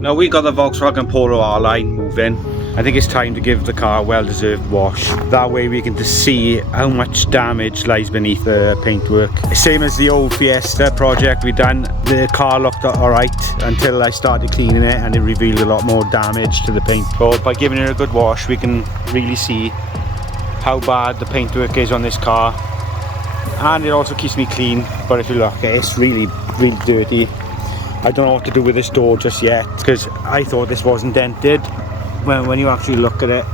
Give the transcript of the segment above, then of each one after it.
Now we got the Volkswagen Polo R Line moving. I think it's time to give the car a well-deserved wash. That way we can just see how much damage lies beneath the paintwork. Same as the old Fiesta project we done. The car looked alright until I started cleaning it and it revealed a lot more damage to the paint. So by giving it a good wash we can really see how bad the paintwork is on this car. And it also keeps me clean, but if you look, it's really dirty. I don't know what to do with this door just yet because I thought this wasn't dented. When you actually look at it,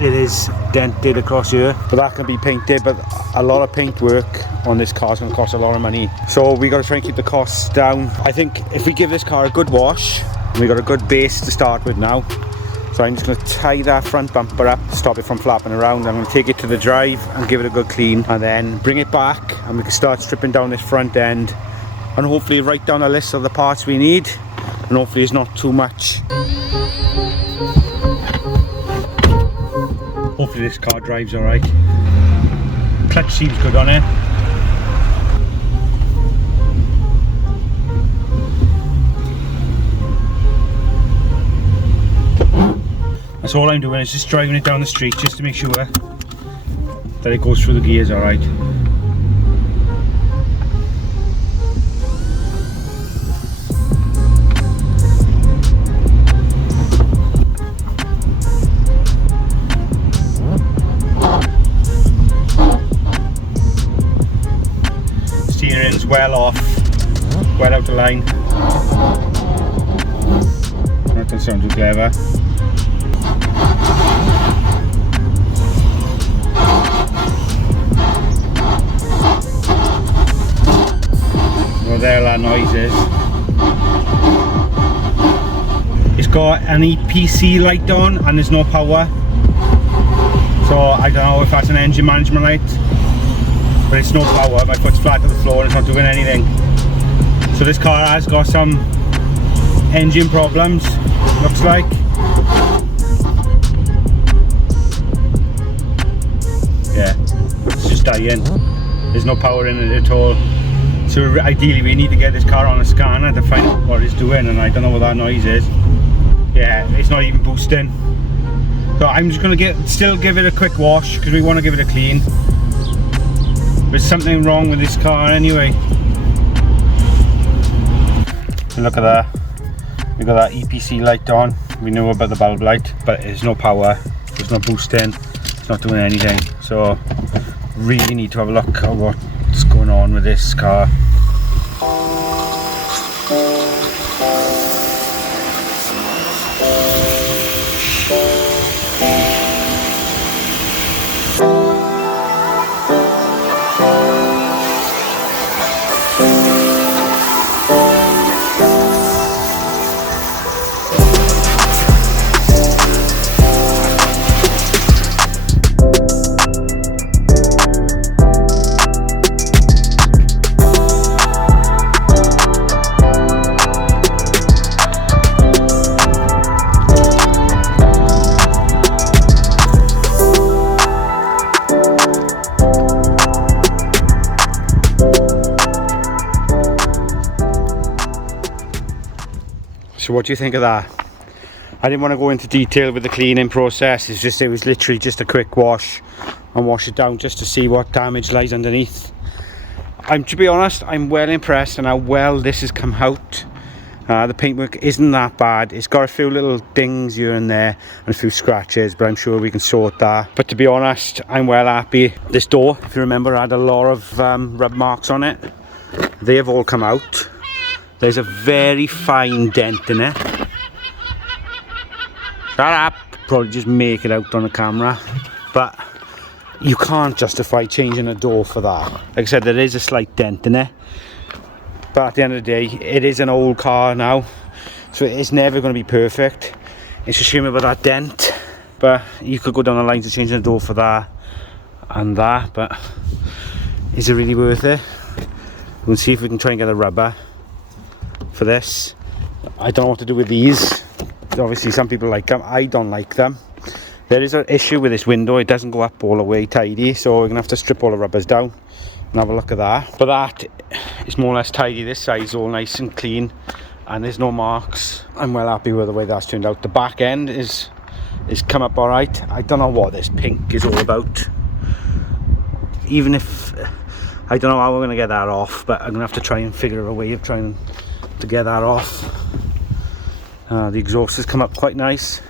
it is dented across here, but that can be painted. But a lot of paint work on this car is going to cost a lot of money, so we got to try and keep the costs down. I think if we give this car a good wash, we got a good base to start with now. So I'm just going to tie that front bumper up, stop it from flapping around. I'm going to take it to the drive and give it a good clean, and then bring it back and we can start stripping down this front end and hopefully write down a list of the parts we need, and hopefully it's not too much. Hopefully this car drives alright. Clutch seems good on it. That's all I'm doing, is just driving it down the street just to make sure that it goes through the gears alright. Steering's well off, well out of line. That doesn't sound too clever. Well, there that noise is. It's got an EPC light on and there's no power. So I don't know if that's an engine management light. But it's no power, my foot's flat to the floor and it's not doing anything. So this car has got some engine problems, looks like. Yeah, it's just dying. There's no power in it at all. So ideally we need to get this car on a scanner to find out what it's doing, and I don't know what that noise is. Yeah, it's not even boosting. So I'm just going to still give it a quick wash because we want to give it a clean. There's something wrong with this car anyway. And look at that. We've got that EPC light on. We knew about the bulb light, but there's no power. There's no boosting. It's not doing anything. So really need to have a look at what's going on with this car. So what do you think of that? I didn't want to go into detail with the cleaning process. It was literally just a quick wash and wash it down just to see what damage lies underneath. To be honest, I'm well impressed and how well this has come out. The paintwork isn't that bad. It's got a few little dings here and there and a few scratches, but I'm sure we can sort that. But to be honest, I'm well happy. This door, if you remember, had a lot of rub marks on it. They have all come out. There's a very fine dent in it. Shut up! Probably just make it out on the camera. But you can't justify changing a door for that. Like I said, there is a slight dent in it. But at the end of the day, it is an old car now. So it's never going to be perfect. It's a shame about that dent. But you could go down the lines of changing the door for that and that. But is it really worth it? We'll see if we can try and get a rubber for this. I don't know what to do with these. Obviously some people like them. I don't like them. There is an issue with this window. It doesn't go up all the way tidy, so we're gonna have to strip all the rubbers down and have a look at that. But that is more or less tidy. This side's all nice and clean, and there's no marks. I'm well happy with the way that's turned out. The back end is come up all right. I don't know what this pink is all about. Even if I don't know how we're going to get that off, but I'm going to have to try and figure a way of trying to get that off. The exhaust has come up quite nice.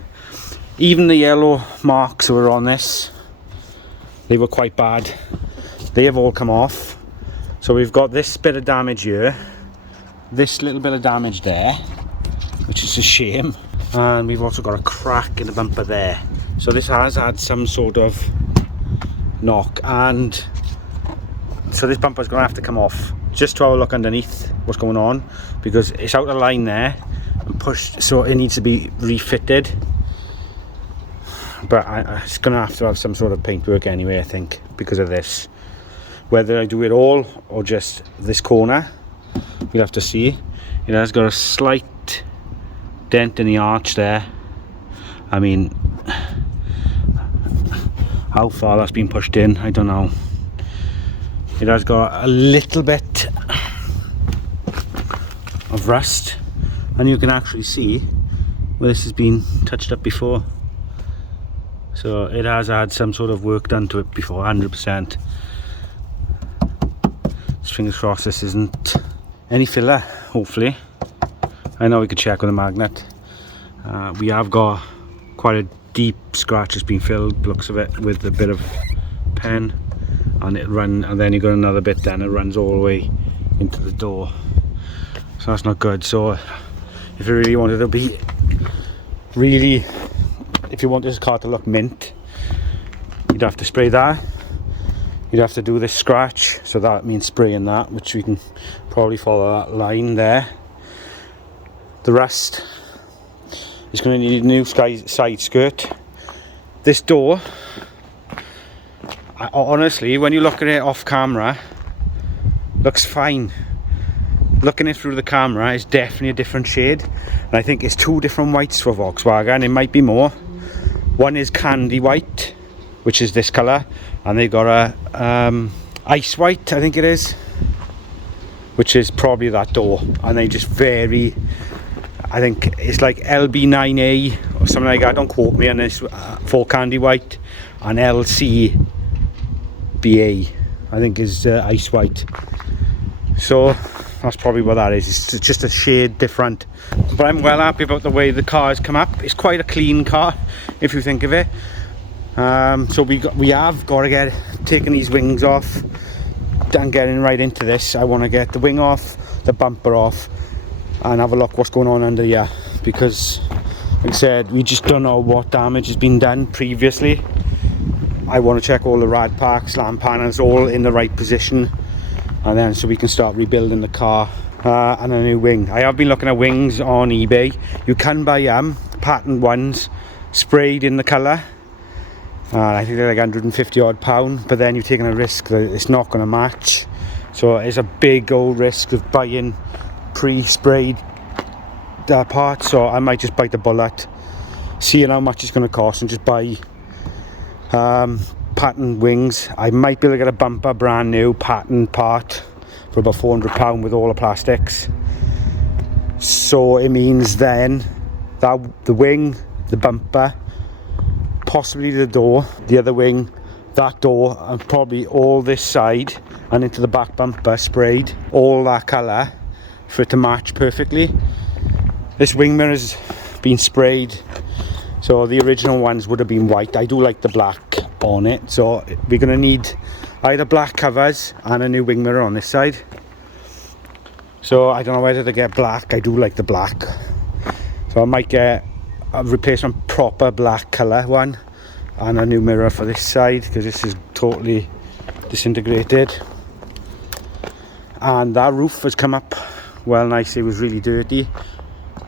Even the yellow marks that were on this, they were quite bad. They have all come off. So we've got this bit of damage here, this little bit of damage there, which is a shame, and we've also got a crack in the bumper there. So this has had some sort of knock, and so this bumper's going to have to come off just to have a look underneath what's going on, because it's out of line there and pushed, so it needs to be refitted. But it's going to have some sort of paintwork anyway, I think, because of this. Whether I do it all or just this corner, we'll have to see. It has got a slight dent in the arch there. I mean, how far that's been pushed in, I don't know. It has got a little bit of rust, and you can actually see where this has been touched up before. So it has had some sort of work done to it before, 100%. Fingers crossed this isn't any filler, hopefully. I know we could check with a magnet. We have got quite a deep scratch that's been filled, looks of it, with a bit of pen, and then you got another bit, then it runs all the way into the door. So that's not good. So if you really wanted to be if you want this car to look mint, you'd have to spray that. You'd have to do this scratch, so that means spraying that, which we can probably follow that line there. The rest is going to need a new side skirt. This door, honestly, when you look at it off camera, looks fine. Looking at it through the camera, it's definitely a different shade, and I think it's two different whites for Volkswagen. It might be more. One is candy white, which is this colour, and they've got a ice white, I think it is, which is probably that door, and they just vary. I think it's like LB9A or something like that, don't quote me on this, for candy white, and LCBA I think is ice white. So that's probably what that is. It's just a shade different, but I'm well happy about the way the car has come up. It's quite a clean car if you think of it. So we have got to get taking these wings off and getting right into this. I want to get the wing off, the bumper off, and have a look what's going on under here, because like I said, we just don't know what damage has been done previously. I want to check all the rad packs, lamp panels, all in the right position, and then so we can start rebuilding the car. And a new wing. I have been looking at wings on eBay. You can buy patterned ones sprayed in the colour. I think they're like 150 odd pound, but then you're taking a risk that it's not going to match. So it's a big old risk of buying pre-sprayed parts. So I might just bite the bullet, seeing how much it's going to cost, and just buy patterned wings. I might be able to get a bumper brand new patterned part for about £400 with all the plastics. So it means then that the wing, the bumper, possibly the door, the other wing, that door, and probably all this side and into the back bumper sprayed, all that colour for it to match perfectly. This wing mirror's been sprayed, so the original ones would have been white. I do like the black on it, so we're going to need either black covers and a new wing mirror on this side. So I don't know whether to get black. I do like the black, so I might get a replacement proper black colour one and a new mirror for this side, because this is totally disintegrated. And that roof has come up well nice. It was really dirty,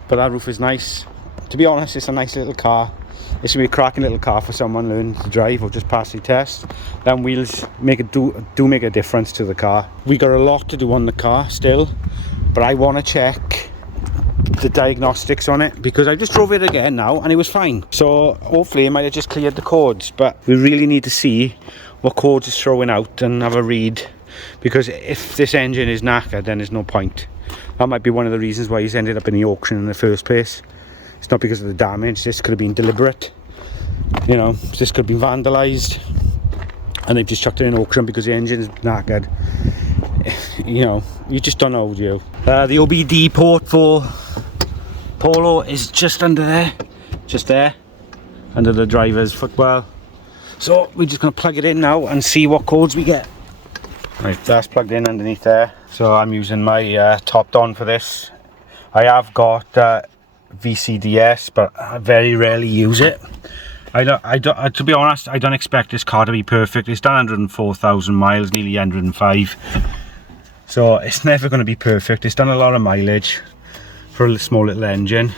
but that roof is nice. To be honest, it's a nice little car. This will be a cracking little car for someone learning to drive or just pass the test. Them wheels do make a difference to the car. We got a lot to do on the car still, but I want to check the diagnostics on it, because I just drove it again now and it was fine. So hopefully it might have just cleared the cords, but we really need to see what cords it's throwing out and have a read, because if this engine is knackered, then there's no point. That might be one of the reasons why he's ended up in the auction in the first place. It's not because of the damage, this could have been deliberate. You know, this could have been vandalised and they've just chucked it in auction because the engine's knackered. You know, you just don't know, do you? The OBD port for Polo is just under there, just there, under the driver's footwell. So we're just going to plug it in now and see what codes we get. Right, that's plugged in underneath there. So I'm using my top on for this. I have got VCDS, but I very rarely use it. To be honest, I don't expect this car to be perfect. It's done 104,000 miles, nearly 105. So it's never going to be perfect. It's done a lot of mileage for a small little engine.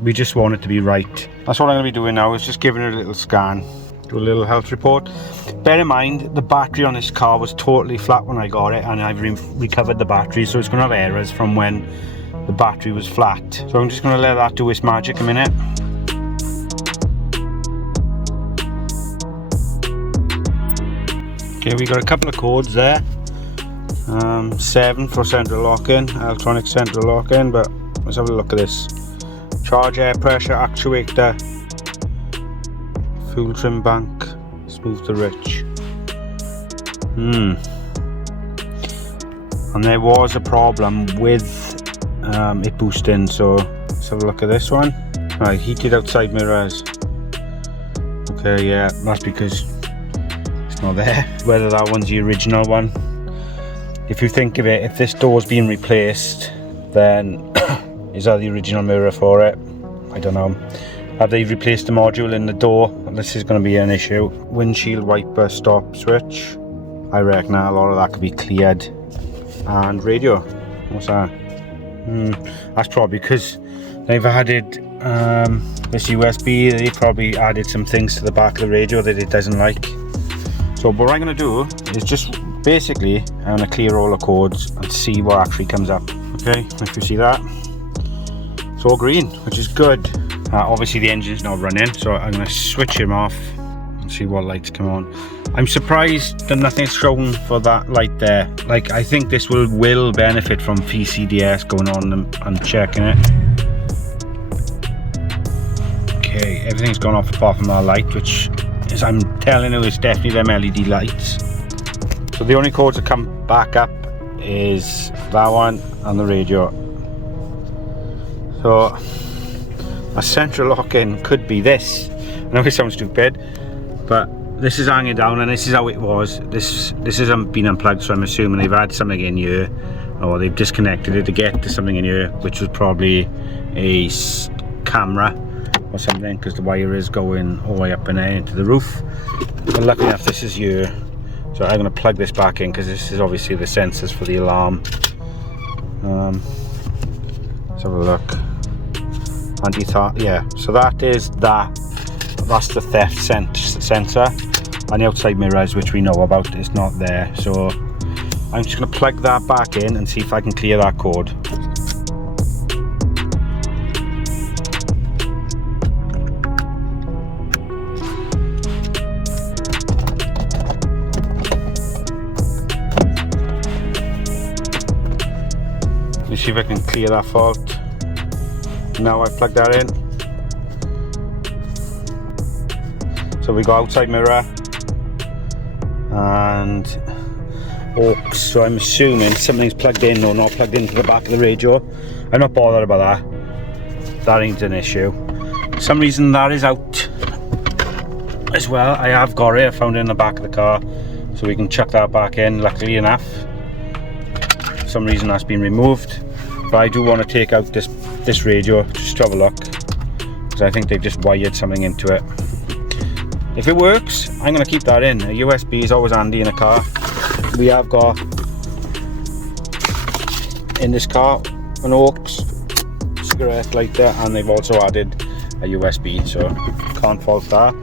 We just want it to be right. That's what I'm going to be doing now, is just giving it a little scan. Do a little health report. Bear in mind, the battery on this car was totally flat when I got it, and I've recovered the battery, so it's going to have errors from when the battery was flat. So I'm just going to let that do its magic a minute. Okay, we got a couple of codes there. 7 for central lock-in, electronic central lock-in, but let's have a look at this. Charge air pressure actuator, fuel trim bank, smooth to rich. And there was a problem with it boosting, so let's have a look at this one. Right, heated outside mirrors. Okay, yeah, that's because it's not there. Whether that one's the original one. If you think of it, if this door's been replaced, then is that the original mirror for it? I don't know. Have they replaced the module in the door? This is going to be an issue. Windshield wiper stop switch. I reckon a lot of that could be cleared. And radio. What's that? That's probably because they've added this USB. They probably added some things to the back of the radio that it doesn't like. So what I'm going to do is just basically I'm going to clear all the codes and see what actually comes up. Okay, if you see that, it's all green, which is good. Obviously the engine's not running, so I'm going to switch him off and see what lights come on. I'm surprised that nothing's shown for that light there. Like, I think this will benefit from VCDS going on and checking it. Okay, everything's gone off apart from that light, which is, I'm telling you, it's definitely them LED lights. So the only codes that come back up is that one and the radio. So a central lock-in could be this. I know it sounds stupid, but this is hanging down and this is how it was. This hasn't been unplugged, so I'm assuming they've had something in here, or they've disconnected it to get to something in here, which was probably a camera or something, because the wire is going all the way up in there into the roof. But luckily enough, this is here. So I'm going to plug this back in, because this is obviously the sensors for the alarm. Let's have a look. Anti-theft, yeah. So that is that's the theft sensor, and the outside mirrors, which we know about, is not there. So I'm just going to plug that back in and see if I can clear that code. Let's see if I can clear that fault. Now I've plugged that in. So we got outside mirror and aux. So I'm assuming something's plugged in or not plugged into the back of the radio. I'm not bothered about that. That ain't an issue. For some reason that is out as well. I have got it. I found it in the back of the car, so we can chuck that back in. Luckily enough, for some reason that's been removed. But I do want to take out this radio just to have a look, because I think they've just wired something into it. If it works, I'm going to keep that in. A USB is always handy in a car. We have got in this car an aux, cigarette lighter, and they've also added a USB, so can't fault that.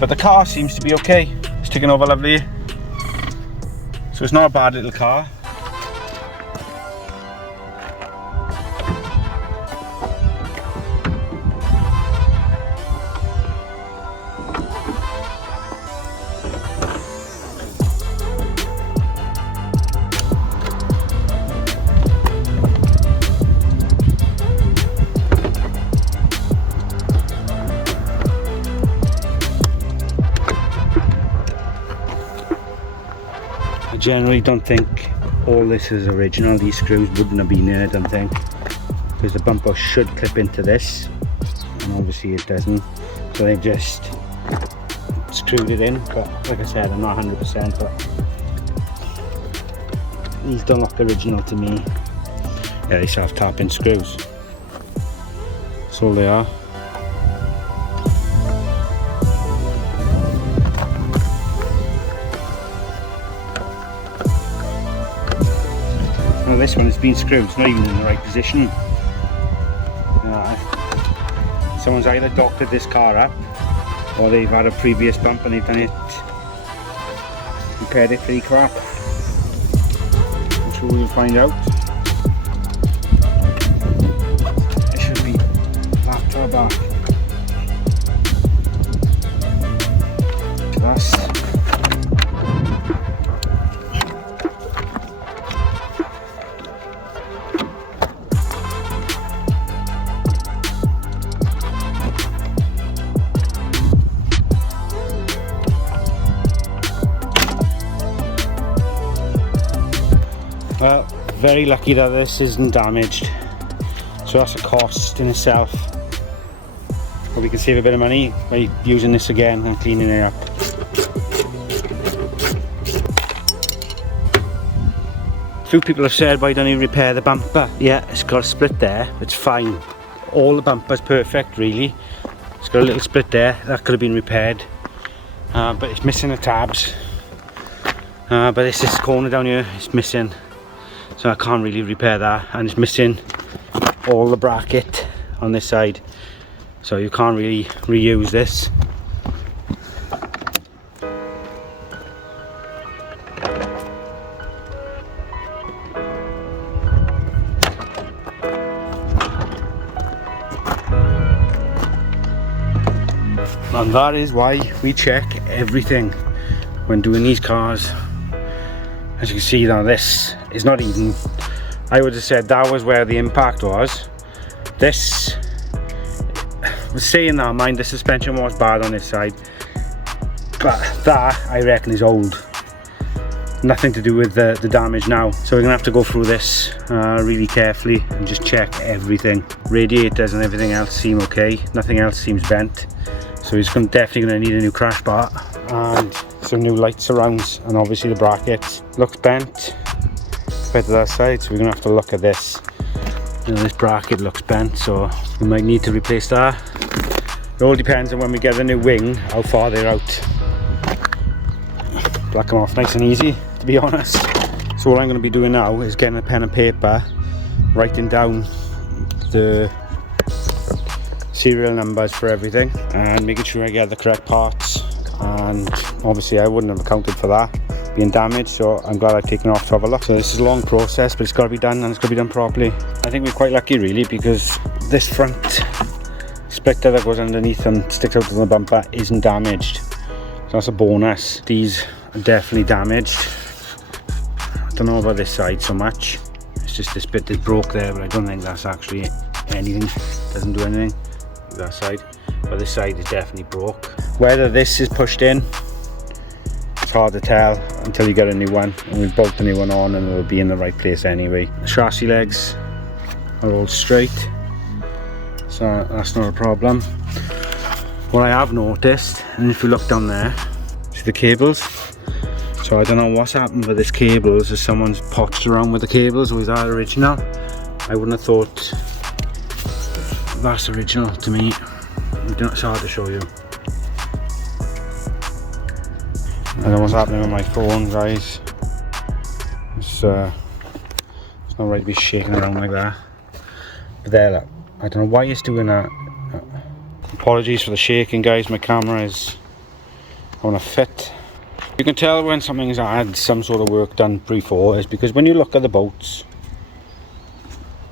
But the car seems to be okay. It's taking over lovely. So it's not a bad little car. generally don't think all this is original. These screws wouldn't have been in it, I don't think, because the bumper should clip into this, and obviously it doesn't, so they've just screwed it in. But like I said, I'm not 100%, but these don't look original to me. Yeah, they self-tapping screws, that's all they are. Well, this one has been screwed, it's not even in the right position. Someone's either doctored this car up, or they've had a previous bump and they've done it, repaired it pretty crap. I'm sure we'll find out. It should be flat to our back. That's well, very lucky that this isn't damaged, so that's a cost in itself, but we can save a bit of money by using this again and cleaning it up. A few people have said, why don't you repair the bumper? Yeah, it's got a split there, it's fine. All the bumper's perfect really. It's got a little split there, that could have been repaired, but it's missing the tabs. But this corner down here is missing, so I can't really repair that, and it's missing all the bracket on this side, so you can't really reuse this. And that is why we check everything when doing these cars. As you can see now, this is not even, I would have said that was where the impact was. This, saying that, mind, the suspension was bad on this side, but that I reckon is old. Nothing to do with the damage now. So we're gonna have to go through this really carefully and just check everything. Radiators and everything else seem okay, nothing else seems bent. So he's definitely going to need a new crash bar and some new light surrounds, and obviously the bracket looks bent compared to that side, so we're going to have to look at this. You know, this bracket looks bent, so we might need to replace that. It all depends on when we get the new wing, how far they're out. Black them off nice and easy, to be honest. So what I'm going to be doing now is getting a pen and paper, writing down the serial numbers for everything and making sure I get the correct parts, and obviously I wouldn't have accounted for that being damaged, so I'm glad I've taken it off to have a look. So this is a long process, but it's got to be done, and it's got to be done properly. I think we're quite lucky really, because this front splitter that goes underneath and sticks out of the bumper isn't damaged, so that's a bonus. These are definitely damaged. I don't know about this side so much, it's just this bit that broke there, but I don't think that's actually anything, doesn't do anything. That side, but this side is definitely broke. Whether this is pushed in, it's hard to tell until you get a new one, and we'll bolt the new one on and it'll be in the right place anyway. The chassis legs are all straight, so that's not a problem. What I have noticed, and if you look down there, see the cables? So I don't know what's happened with this cables, is someone's potched around with the cables, or is that original? I wouldn't have thought that's original to me. It's hard to show you. I don't know what's happening with my phone, guys. It's not right to be shaking around like that. But there, look. I don't know why it's doing that. Apologies for the shaking, guys. My camera is on a fit. You can tell when something's had some sort of work done before, is because when you look at the bolts,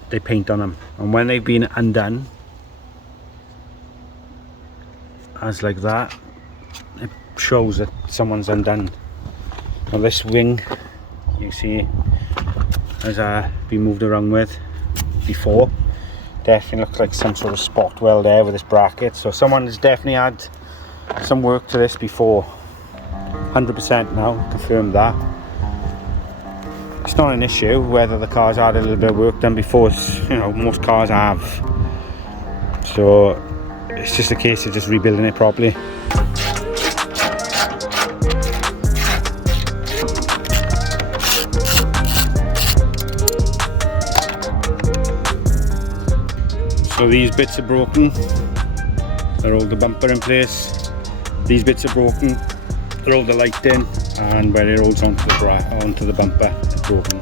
they paint on them, and when they've been undone, as like that, it shows that someone's undone. Now this wing, you see, has been moved around with before. Definitely looks like some sort of spot weld there with this bracket, so someone has definitely had some work to this before. 100% now, confirm that. It's not an issue whether the car's had a little bit of work done before. You know, most cars have. So it's just a case of just rebuilding it properly. So these bits are broken. They're all the bumper in place. These bits are broken. They're all the lighting, and where it holds onto the bumper, it's broken.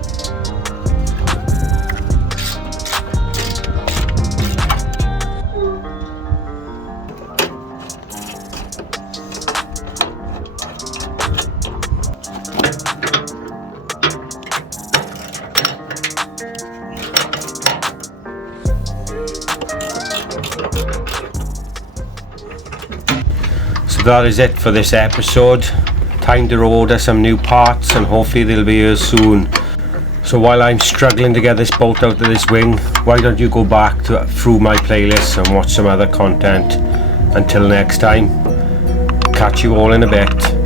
So that is it for this episode. Time to order some new parts, and hopefully they'll be here soon. So while I'm struggling to get this bolt out of this wing, why don't you go back through my playlist and watch some other content. Until next time, catch you all in a bit.